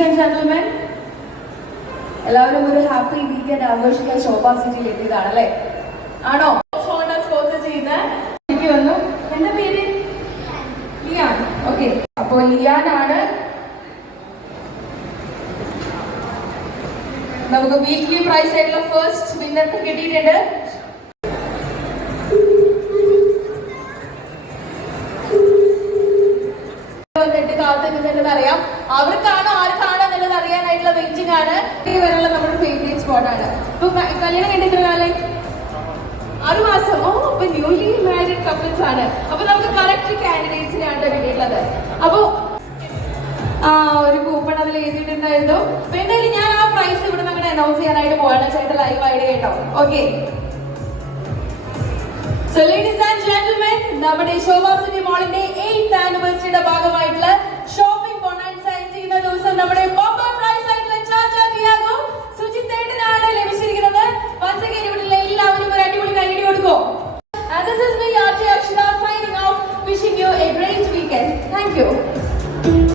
Gentlemen, എല്ലാവരും ഒരു happy weekend ആഘോഷിക്കാൻ ശോഭാ സിറ്റിയിൽ എത്തിയതാണ് അല്ലേ? ആണോ? സ്പോൺസർ ചെയ്യുന്ന എനിക്ക് വന്നു. എന്താ പേര്? ലിയാൻ. ഓക്കെ, അപ്പോ ലിയാൻ ആണ് നമുക്ക് വീക്ക്ലി പ്രൈസ് ആയിട്ടുള്ള ഫസ്റ്റ് വിന്നർക്ക് കിട്ടിയിട്ടുണ്ട്. വന്നിട്ട് കാത്തുനിന്നിട്ടുണ്ടെന്ന് അറിയാം. അവർക്കാണോ ആർക്കാണോ എന്നുള്ളത് അറിയാനായിട്ടുള്ള വെയിറ്റിംഗ് ആണ്. വരെയുള്ള നമ്മുടെ ഫേവറേറ്റ് സ്പോട്ടാണ്. ഇപ്പൊ കല്യാണം കണ്ടിട്ടുള്ള ആളെ 6 മാസം. ഓ, അപ്പൊ ന്യൂലി മാരീഡ് കപ്പിൾസ് ആണ്. അപ്പൊ നമുക്ക് കറക്റ്റ് കാൻഡിഡേറ്റ്സിനെയാണ് കിട്ടിയിട്ടുള്ളത്. അപ്പൊ ഒരു കൂപ്പൺ അതിൽ എഴുതിയിട്ടുണ്ടായിരുന്നു. അപ്പൊ എന്തായാലും ഞാൻ ആ പ്രൈസ് ഇവിടെ നമ്മൾ അനൗൺസ് ചെയ്യാനായിട്ട് പോവാണ്. ചേട്ടൻ ലൈവ് ആയിട്ട് കേട്ടോ. Okay, so ladies and gentlemen, നമ്മുടെ ശോഭാ സിറ്റി മോളിന്റെ 8th ആനിവേഴ്സറിയുടെ ഭാഗമായിട്ടുള്ള ഷോപ്പിംഗ് ബൊണാൻസ ചെയ്യുന്ന ദിവസം നമ്മുടെ ബമ്പർ പ്രൈസ് ആയിട്ടുള്ള ടാറ്റ ടിയാഗോ സുജിത്തേട്ടനാണ് ലഭിച്ചിരിക്കുന്നത്. വൺസ് അഗൈൻ ഇവിടെ എല്ലാവരും ഒരു അടിപൊളി കൈയടി കൊടുക്കോ. And this is me, RJ Akshara, signing off, wishing you a great weekend. Thank you.